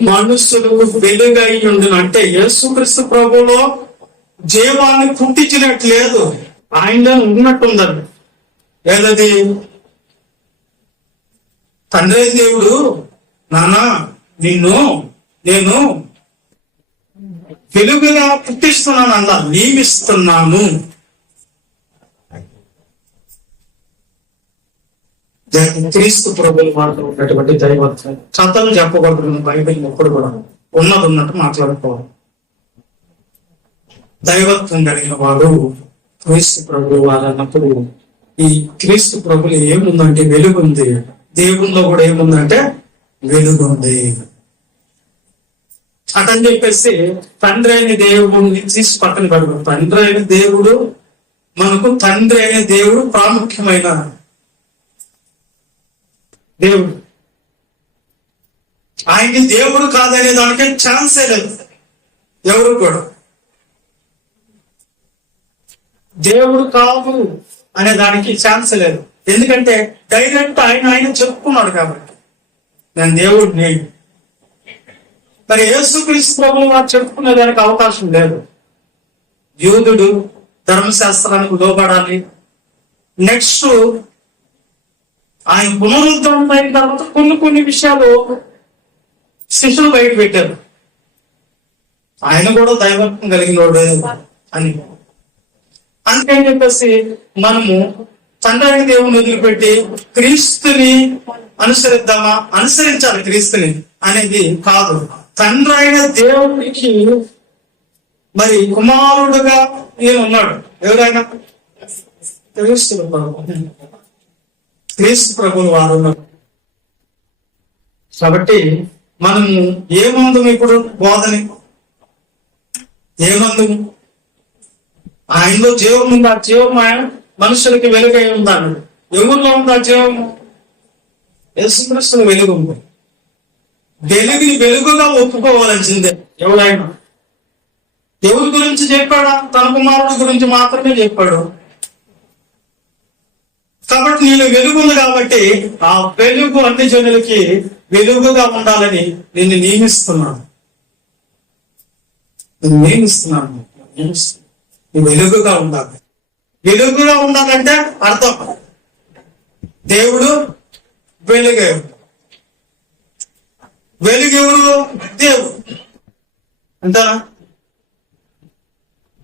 మనుషులకు వెలుగై ఉండును. అంటే యేసుక్రీస్తు ప్రభులో జీవాన్ని పుట్టించినట్టు లేదు, ఆయన ఉన్నట్టుందండి. ఏదది? తండ్రి దేవుడు నాన్న నేను వెలుగుగా పుట్టిస్తున్నాను అలా నియమిస్తున్నాను. క్రీస్తు ప్రభులు మాట్లాడుతున్నటువంటి దైవత్వం కథలు చెప్పకూడదు. బైబిల్ ఎప్పుడు కూడా ఉన్నట్టు మాట్లాడుకోవాలి. దైవత్వం కలిగిన వాడు క్రీస్తు ప్రభు వారు అన్నప్పుడు ఈ క్రీస్తు ప్రభులు ఏముందంటే వెలుగుంది. దేవుల్లో కూడా ఏముందంటే వెలుగుంది. అటని చెప్పేసి తండ్రి అయిన దేవుడిని తీసి పక్కన పెడతాం. తండ్రి అయిన దేవుడు మనకు తండ్రి అయిన దేవుడు ప్రాముఖ్యమైన దేవుడు. ఆయన్ని దేవుడు కాదనే దానికే ఛాన్సే లేదు. ఎవరు కూడా దేవుడు కాదు అనే దానికి ఛాన్స్ లేదు. ఎందుకంటే డైరెక్ట్ ఆయన చెప్పుకున్నాడు కాబట్టి నేను దేవుడిని. మరి యేసుక్రీస్తు ప్రభువు వారు చెప్పుకునే దానికి అవకాశం లేదు. యూదుడు ధర్మశాస్త్రానికి లోబడాలి. నెక్స్ట్ ఆయన పునరుద్ధరణ అయిన తర్వాత కొన్ని విషయాలు శిష్యులు బయట పెట్టారు. ఆయన కూడా దైవత్వం కలిగినోడు అని. అందుకని చెప్పేసి మనము తండ్రి అయిన దేవుని వదిలిపెట్టి క్రీస్తుని అనుసరించాలి క్రీస్తుని అనేది కాదు. తండ్రి అయిన దేవునికి మరి కుమారుడుగా ఈయన ఉన్నాడు. ఎవరైనా క్రీస్తు ప్రభువు వారు ఉన్నారు. కాబట్టి మనము ఏమందుము ఇప్పుడు బోధని ఏమందుము? ఆయనలో జీవం ఉంది. ఆ జీవం ఆయన మనుషులకి వెలుగై ఉందాడు. ఎవరిలో ఉంది ఆ జీవము? యేసుక్రీస్తుని వెలుగు ఉంది. వెలుగుని వెలుగుగా ఒప్పుకోవాల్సిందే. ఎవరైనా ఎవరి గురించి చెప్పాడా? తన కుమారుడి గురించి మాత్రమే చెప్పాడు. కాబట్టి నేను వెలుగుంది కాబట్టి ఆ వెలుగు అన్ని జనులకి వెలుగుగా ఉండాలని నేను నియమిస్తున్నాను. వెలుగుగా ఉండాలి. వెలుగుగా ఉండాలంటే అర్థం దేవుడు వెలుగు. వెలుగెవరు? దేవుడు అంటారా?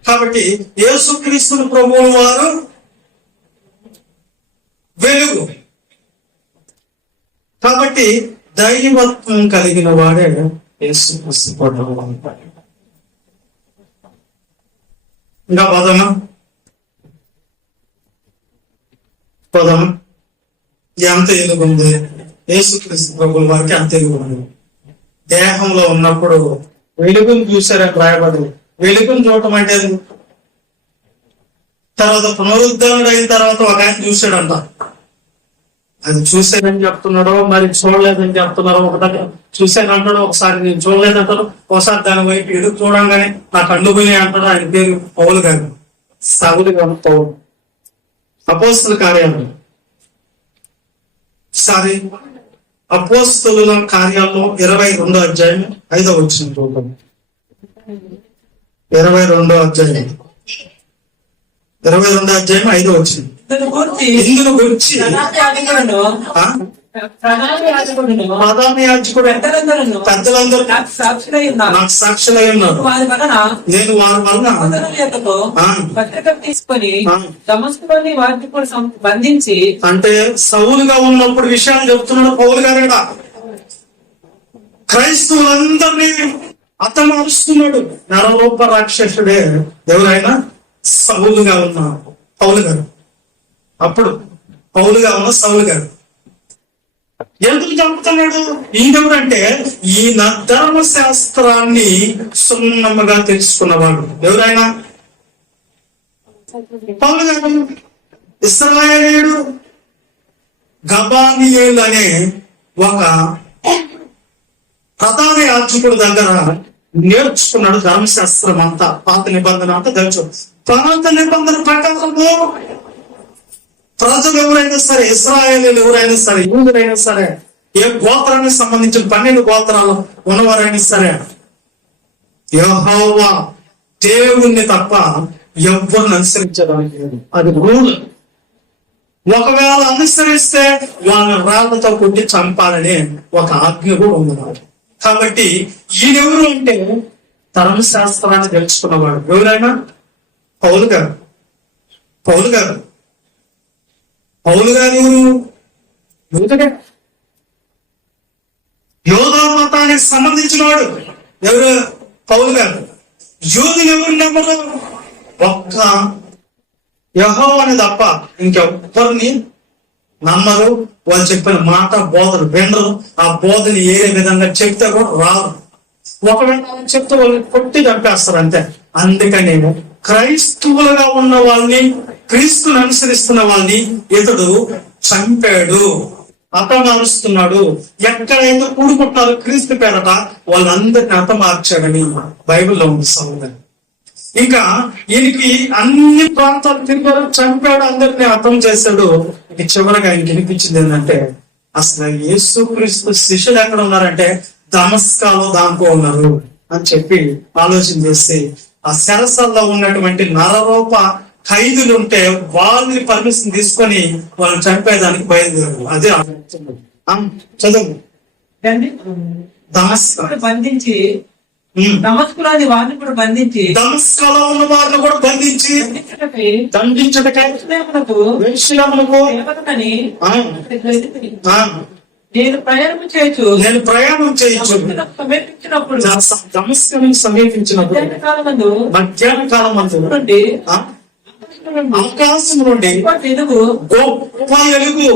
కాబట్టి యేసుక్రీస్తు ప్రభువు వారు వెలుగు. కాబట్టి దైవత్వం కలిగిన వాడే యేసుక్రీస్తు ప్రభువు. ఇంకా పదమా ఎంత ఎలుగుంది? యేసుక్రీస్తు ప్రభువు వారికి అంత ఎలుగుంది. దేహంలో ఉన్నప్పుడు వెలుగును చూశారని రాయబడి. వెలుగును చూడటం అంటే తర్వాత పునరుద్ధరణ అయిన తర్వాత ఒక ఆయన చూశాడంట. అది చూశానని చెప్తున్నాడో మరి చూడలేదని చెప్తున్నారో. ఒకటి చూశాను అంటాడు, ఒకసారి నేను చూడలేదంటాడు, ఒకసారి దాని వైపు ఎదుగు చూడంగానే నా కళ్ళు పోయి అంటాడు. ఆయన పేరు పౌలు గారు, సౌలు గారు పౌలు. అపోస్తల కార్యాలు అపోస్తలుల కార్యాల్లో 22వ అధ్యాయం 5వ వచనం చూద్దాం. 22వ అధ్యాయం 5వ వచనం. ఇందును గురించి ప్రధాన యాజకుడును ప్రధాన యాజకుడు పెద్దలందరూ నాకు సాక్షులై ఉన్నారు. నాకు సాక్షులై ఉన్నారు. వారి వలన నేను వారి వలన సహోదరులతో ఆ. పత్రిక తీసుకొని ఆ. దమస్కులోని వారిని కూడా బంధించి అంటే సౌలుగా ఉన్నప్పుడు విషయాలు చెప్తున్నాడు పౌలు గారు ఇక్కడ. క్రైస్తవులందరినీ హతమారుస్తున్నాడు. నరరూప రాక్షసుడే ఎవరైనా సౌలుగా ఉన్న పౌలు గారు. అప్పుడు పౌలుగా ఉన్న సౌలు గారు ఎందుకు చంపుతున్నాడు? ఈయనెవరంటే ఈయన ధర్మశాస్త్రాన్ని సున్నముగా తెలుసుకున్నవాడు. ఎవరైనా పౌలు గారు ఇశ్రాయేలీయుడు గబానియేలు అనే ఒక ప్రధాన యాజకుడి దగ్గర నేర్చుకున్నాడు ధర్మశాస్త్రం అంతా. పాత నిబంధన అంతా తెలుసు. పాత నిబంధన ప్రకారము ప్రజలు ఎవరైనా సరే, ఇశ్రాయేలీయులు ఎవరైనా సరే, యూదులైనా సరే, ఏ గోత్రానికి సంబంధించిన 12 గోత్రాలు ఉన్నవారైనా సరే, యెహోవా దేవుణ్ణి తప్ప ఎవ్వరిని అనుసరించడానికి లేదు. అది రూల్. ఒకవేళ అనుసరిస్తే వాళ్ళ రాళ్లతో కొట్టి చంపాలని ఒక ఆజ్ఞ కూడా ఉన్నవాడు. కాబట్టి ఈయనెవరు అంటే ధర్మశాస్త్రాన్ని తెలుసుకున్నవాడు. ఎవరైనా పౌలు గారు. పౌలు గారు ఎవరు? యూదుడే. యోధా మతానికి సంబంధించిన వాడు ఎవరు? పౌలు గారు. యూదులు ఎవరు నమ్మరు? ఒక్క యెహోవాని తప్ప ఇంకెవ్వరిని నమ్మరు. వాళ్ళు చెప్పిన మాట బోధలు వినరు. ఆ బోధని ఏ విధంగా చెప్తే కూడా రాదు. ఒకవేళ చెప్తే వాళ్ళు కొట్టి చంపేస్తారు అంతే. అందుకని క్రైస్తవులుగా ఉన్న వాళ్ళని, క్రీస్తుని అనుసరిస్తున్న వాళ్ళని ఇతడు చంపాడు, హతమారుస్తున్నాడు. ఎక్కడైతే కూడుకుంటున్నారో క్రీస్తు పేరట వాళ్ళందరినీ హతమార్చాడని బైబిల్లో ఉంది సౌందర్యం. ఇంకా ఈయనకి అన్ని ప్రాంతాలు తిరిగాడు, చంపాడు, అందరినీ హతం చేశాడు. ఇక చివరిగా ఆయనకి వినిపించింది ఏంటంటే అసలు యేసుక్రీస్తు శిష్యులు ఎక్కడ ఉన్నారంటే దమస్కాలో దాంట్లో ఉన్నారు అని చెప్పి ఆలోచన చేసి ఆ సెరసల్లో ఉన్నటువంటి నరరూప ఖైదులు ఉంటే వాళ్ళని పర్మిషన్ తీసుకొని వాళ్ళని చంపేదానికి బయలుదేరు. అదే చదువు. దమస్కా బంధించి దమస్కులోని వారిని కూడా బంధించి దమస్కాలో ఉన్న వారిని కూడా బంధించి దండించటకై వేశ్యలములకు నేను ప్రయాణం చేయొచ్చు సమీపించినప్పుడు దమస్కుని సమీపించినప్పుడు మధ్యాహ్న కాలం నుండి ఆకాశం నుండి గొప్ప ఎలుగు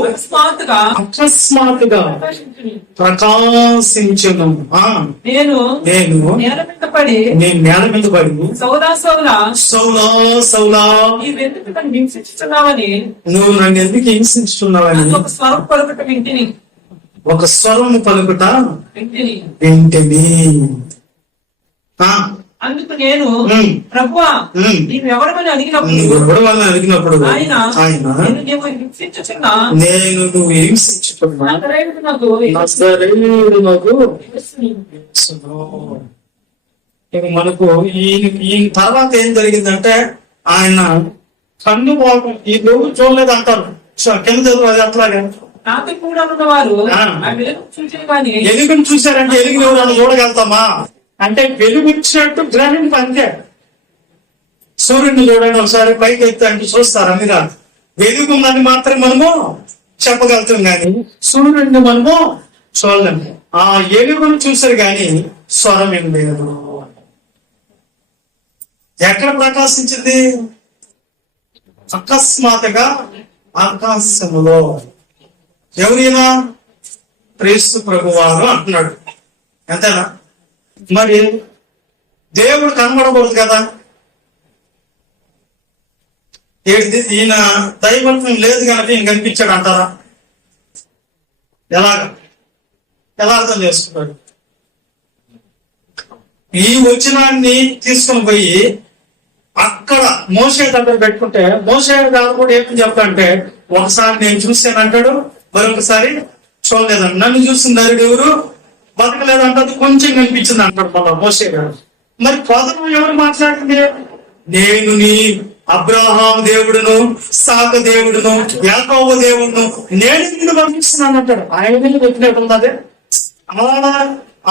అకస్మాత్తుగా ప్రకాశించును. నేను నేల మీద పడి సౌలా హింసించున్నావని, నువ్వు నన్ను ఎందుకు హింసించుతున్నావని ఒక స్వరం పలుకుట వింటిని, ఒక స్వరము పలుకుట వింటిని. అందుకు నేను ప్రభువా నీవు ఎవరమని అడిగినప్పుడు ఆయన నేను నువ్వు హింసించుతున్నా మనకు ఈ తర్వాత ఏం జరిగిందంటే ఆయన కన్ను పోక ఈ రోజు చూడలేదు అంటారు. కింద చదువు అది అట్లాగే నాతో కూడా ఉన్నవారు ఎలుగుని చూశారంటే ఎలుగుని ఎవరు చూడగలుగుతామా అంటే వెలుగుచ్చినట్టు గ్రహింపు అంతే. సూర్యుడిని చూడండి ఒకసారి పైకి ఎత్తే అంటే చూస్తారా మీరు? వెలుగుందని మాత్రం మనము చెప్పగలుగుతాం కానీ సూర్యుడిని మనము చూడలేము. ఆ ఎలుగును చూసారు కానీ స్వరం ఏం లేదు. ఎక్కడ ప్రకాశించింది? అకస్మాత్తుగా ఆకాశములో. ఎవరైనా క్రీస్తు ప్రభువారు అంటున్నాడు. ఎంతేనా? మరి దేవుడు కనబడకూడదు కదా? ఈయన దైవత్వం లేదు కనుక ఈయన కనిపించాడు అంటారా? ఎలా అర్థం చేసుకున్నాడు? ఈ వచనాన్ని తీసుకుని పోయి అక్కడ మోషే దగ్గర పెట్టుకుంటే మోషే గారు కూడా ఏమని చెప్తాంటే ఒకసారి నేను చూశాను అంటాడు, మరొకసారి చూడలేదండి. నన్ను చూసిన నరుడు ఎవరు బతకలేదంటే కొంచెం కనిపించింది అంటాడు మళ్ళా మోషే గారు. మరి ప్రథమం ఎవరు మాట్లాడింది? నేను నీ అబ్రహాం దేవుడును, సాకు దేవుడును, యాకోబు దేవుడును నేను నిన్ను పంపిస్తున్నాను అంటాడు. ఆయన మీద పెట్టినట్టు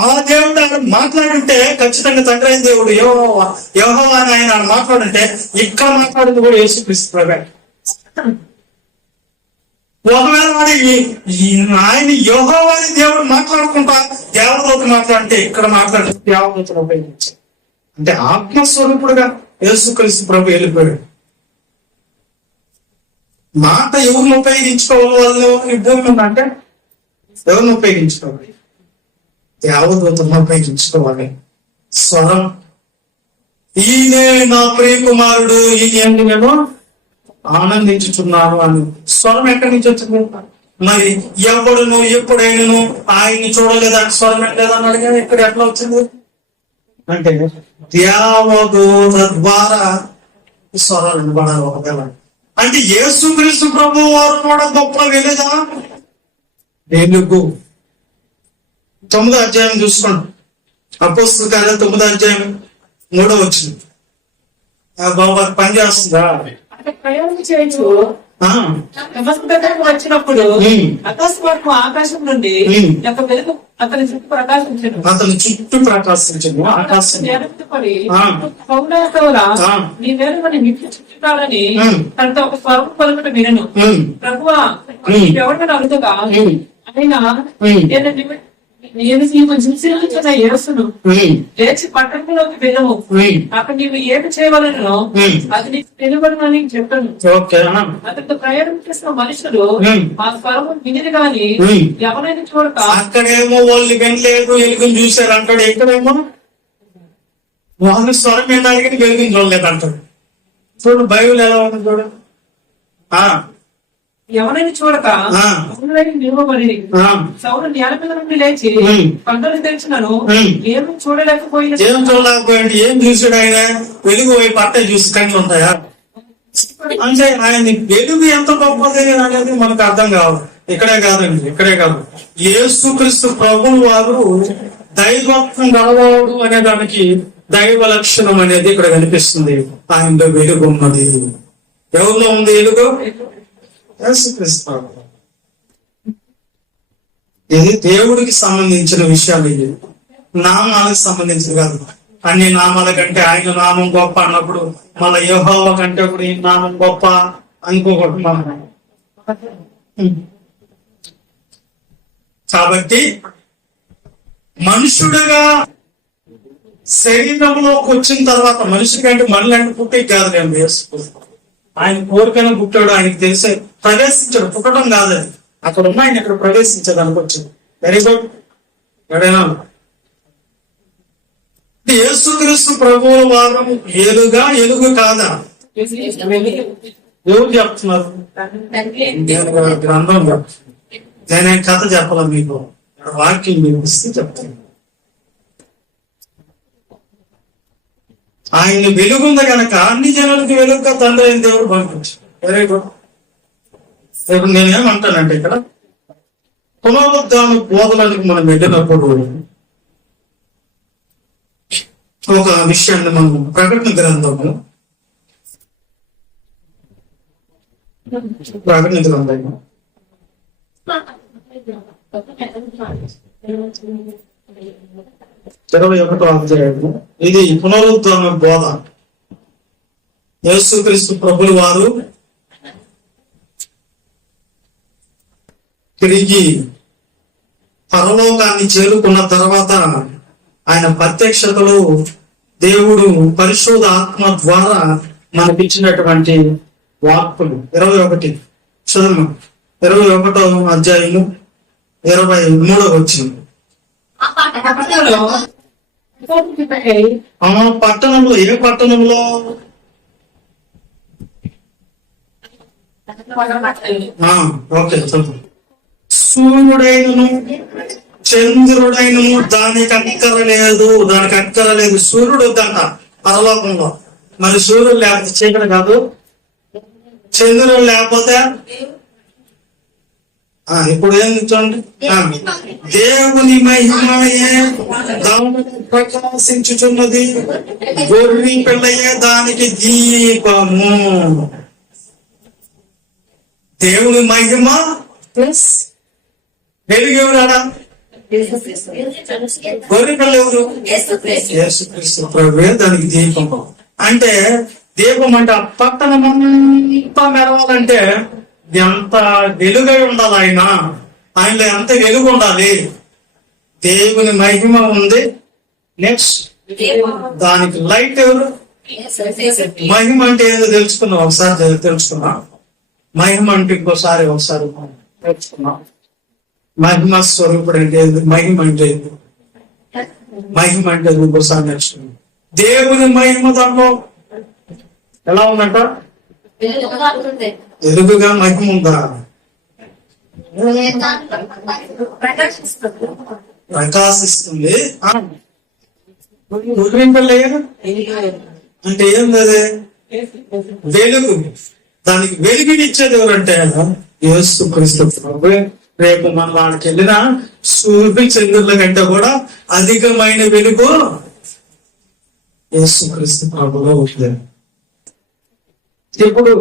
ఆ దేవుడు ఆయన మాట్లాడుంటే ఖచ్చితంగా తండ్రి అయిన దేవుడు యెహోవా అని ఆయన మాట్లాడుంటే ఇక్కడ మాట్లాడింది కూడా యేసుక్రీస్తు ప్రభువే. ఒకవేళ ఆయన యెహోవా అని దేవుడు మాట్లాడుకుంటా దేవదూత మాట్లాడితే ఇక్కడ మాట్లాడితే దేవదూతను ఉపయోగించారు. అంటే ఆత్మస్వరూపుడుగా యేసుక్రీస్తు ప్రభు వెళ్ళిపోయాడు. మాట ఎవరిని ఉపయోగించుకోవాలి వాళ్ళు ఈ భూమి మీద అంటే ఎవరిని ఉపయోగించుకోవాలి? దేవదూతను ఉపయోగించుకోవాలి. స్వరం ఈయనే నా ప్రియ కుమారుడు, ఈయన నేను ఆనందించుచున్నాను అని స్వరం ఎక్కడి నుంచి వచ్చింది? మరి ఎవడును ఎప్పుడైనాను ఆయన్ని చూడలేదా, స్వరం ఎట్లేదని అడిగాను. ఇక్కడ ఎట్లా వచ్చింది అంటే దేవదూత ద్వారా స్వరాలు వినబడాలి. ఒకవేళ అంటే యేసుక్రీస్తు ప్రభు వారు కూడా గొప్ప వెలుగా వెలుగు. 9వ అధ్యాయం చూసుకోండి. అపోస్తలుల కార్యాలు 9వ అధ్యాయం 3వ వచనం. బాబా పని చేస్తుందా? ప్రయాణం చేయొచ్చు. వచ్చినప్పుడు అకస్మాత్తు ఆకాశం నుండి ఒక వెలుగు అతని చుట్టూ ప్రకాశించను. ఆకాశం పడి పౌరాసవులా నీ వేరు మన నిత్య చుట్టాలని తనతో ఒక స్వరం పలుకుట వినను. ప్రభువా ఎవరిని అడుగుగా ఆయన నేను నీకు చింతించిన యేసును లేచి పట్టణంలోకి వెళ్ళము, అక్కడ నీవు ఏమి చేయవలనో అది నీకు తెలియబడనని చెప్పాను. అతనితో ప్రయాణం చేసిన మనుషులు ఆ స్వరము వినిది గాని ఎవరైనా చూడక అక్కడేమో వాళ్ళు వినలేదు, వెలుగుని చూశారు అంటాడు. ఎక్కడేమో వాళ్ళు స్వరం వినడానికి వెలుగుని చూడలేదు అంటాడు. చూడు బైబిల్ ఎలా ఉంది చూడు. ఎవరైనా చూడక నిలవబడి సౌలు నేల మీద నుండి లేచి పంటలు తెచ్చినాను, ఏమి చూడలేకపోయింది. ఏం చూడలేకపోయింది? ఏం చూసాడు ఆయన? వెలుగు వైపు పట్టే చూసి కళ్ళు ఉంటాయా? అంటే ఆయన వెలుగు ఎంత గొప్పది అనేది మనకు అర్థం కావాలి. ఇక్కడే కాదండి, ఇక్కడే కాదు. యేసుక్రీస్తు ప్రభువు వారు దైవత్వం గలవాడు అనే దానికి దైవ లక్షణం అనేది ఇక్కడ కనిపిస్తుంది. ఆయనలో వెలుగు ఉన్నది. ఎవరిలో ఉంది వెలుగు? యేసుక్రీస్తు. ఇది దేవుడికి సంబంధించిన విషయాలు. ఇది నామాలకు సంబంధించిన కాదు. అన్ని నామాల కంటే ఆయన నామం గొప్ప అన్నప్పుడు మళ్ళీ యెహోవా కంటే కూడా ఈ నామం గొప్ప అనుకోకూడదు. కాబట్టి మనుషుడుగా శరీరంలోకి వచ్చిన తర్వాత మనిషి కంటే మనలాంటి పుట్టి కాదు. నేను యేసుక్రీస్తు ఆయన కోరికైనా పుట్టాడు. ఆయనకి తెలిసే ప్రవేశించాడు, పుట్టడం కాదని. అక్కడ ఉన్న ఆయన ఇక్కడ ప్రవేశించాడు అనుకొచ్చింది. Very good. ఎవరైనా యేసుక్రీస్తు ప్రభువుల వారు ఎలుగా ఎలుగు కాదా? ఎవరు చెప్తున్నారు? గ్రంథం చెప్తుంది. నేనేం కథ చెప్పాల, మీకు వాక్యం మీకు ఇస్తే చెప్తాను. ఆయన వెలుగుంది కనుక అన్ని జనాలకి వెలుగుగా తండ్రి అయిన దేవుడు పంపించాడు. Very good. ఇప్పుడు నేనేమంటానంటే ఇక్కడ పునరుద్ధాన బోధనలకు మనం వెళ్ళినప్పుడు ఒక విషయాన్ని మనం ప్రకటన గ్రంథము గ్రంథము 21వ అధ్యాయము. ఇది పునరుద్ధాన బోధ. యేసుక్రీస్తు ప్రభుల వారు తిరిగి పరలోకాన్ని చేరుకున్న తర్వాత ఆయన ప్రత్యక్షతలో దేవుడు పరిశుద్ధ ఆత్మ ద్వారా మనకిచ్చినటువంటి వాక్కులు 21 చదువు. 21వ అధ్యాయము 23వ వచనం. పట్టణంలో, ఏ పట్టణంలో? ఓకే చదువు. సూర్యుడైనను చంద్రుడైనను దానికి అక్కరలేదు. సూర్యుడు వద్దంట పరలోకంలో. మరి సూర్యుడు లేకపోతే చీకటి కాదు, చంద్రుడు లేకపోతే ఇప్పుడు ఏం చూడండి, దేవుని మహిమయే దానిని ప్రకాశించుచున్నది, గొర్రె పిల్లయే దానికి దీపము. దేవుని మహిమ ప్లస్ వెలుగు ఎవరాడా? గొర్రె పిల్ల ఎవరు? యేసుక్రీస్తు ప్రభువే దానికి దీపం. అంటే దీపం అంటే ఆ పట్టణమంతా మెరవాలంటే ఎంత వెలుగై ఉండాలి, ఆయనలో ఎంత వెలుగు ఉండాలి. దేవుని మహిమ ఉంది, నెక్స్ట్ దానికి లైట్ ఎవరు? మహిమ అంటే ఏదో తెలుసుకున్నాం, ఒకసారి తెలుసుకున్నాం. మహిమ అంటే ఒకసారి తెలుసుకున్నాం. మహిమ స్వరూపుడు అంటే మహిమ అంటే ఇంకోసారి నేర్చుకున్నాం. దేవుని మహిమ దాంట్లో ఎలా ఉందంట? వెలుగుగా మహిమ ఉందా? ప్రకాశిస్తుంది. లేదు అంటే ఏం లేదు, వెలుగు. దానికి వెలుగునిచ్చేది ఎవరంటే యేసుక్రీస్తు ప్రభువే. రేపు మన వాడికి వెళ్ళిన సూర్యుడి చంద్రుల కంటే కూడా అధికమైన వెలుగు యేసుక్రీస్తు ప్రభువులో ఉంది. ఇప్పుడు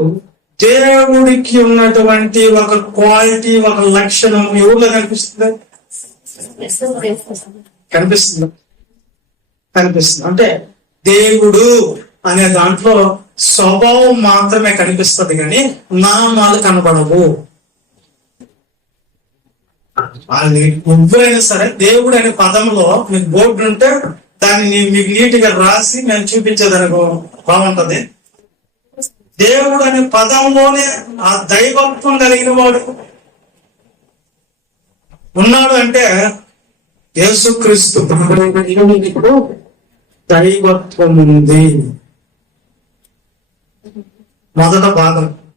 దేవుడికి ఉన్నటువంటి ఒక క్వాలిటీ, ఒక లక్షణం ఎవరిలో కనిపిస్తుంది? కనిపిస్తుంది. అంటే దేవుడు అనే దాంట్లో స్వభావం మాత్రమే కనిపిస్తుంది, కానీ నామాలు కనబడవు. ఎవరైనా సరే దేవుడు అనే పదంలో మీకు బోర్డు ఉంటే దాన్ని మీకు నీట్ గా రాసి నేను చూపించేదానికి బాగుంటది. దేవుడు అనే పదంలోనే ఆ దైవత్వం కలిగిన వాడు ఉన్నాడు. అంటే యేసుక్రీస్తు ఇప్పుడు దైవత్వం ఉంది. మొదట భాగం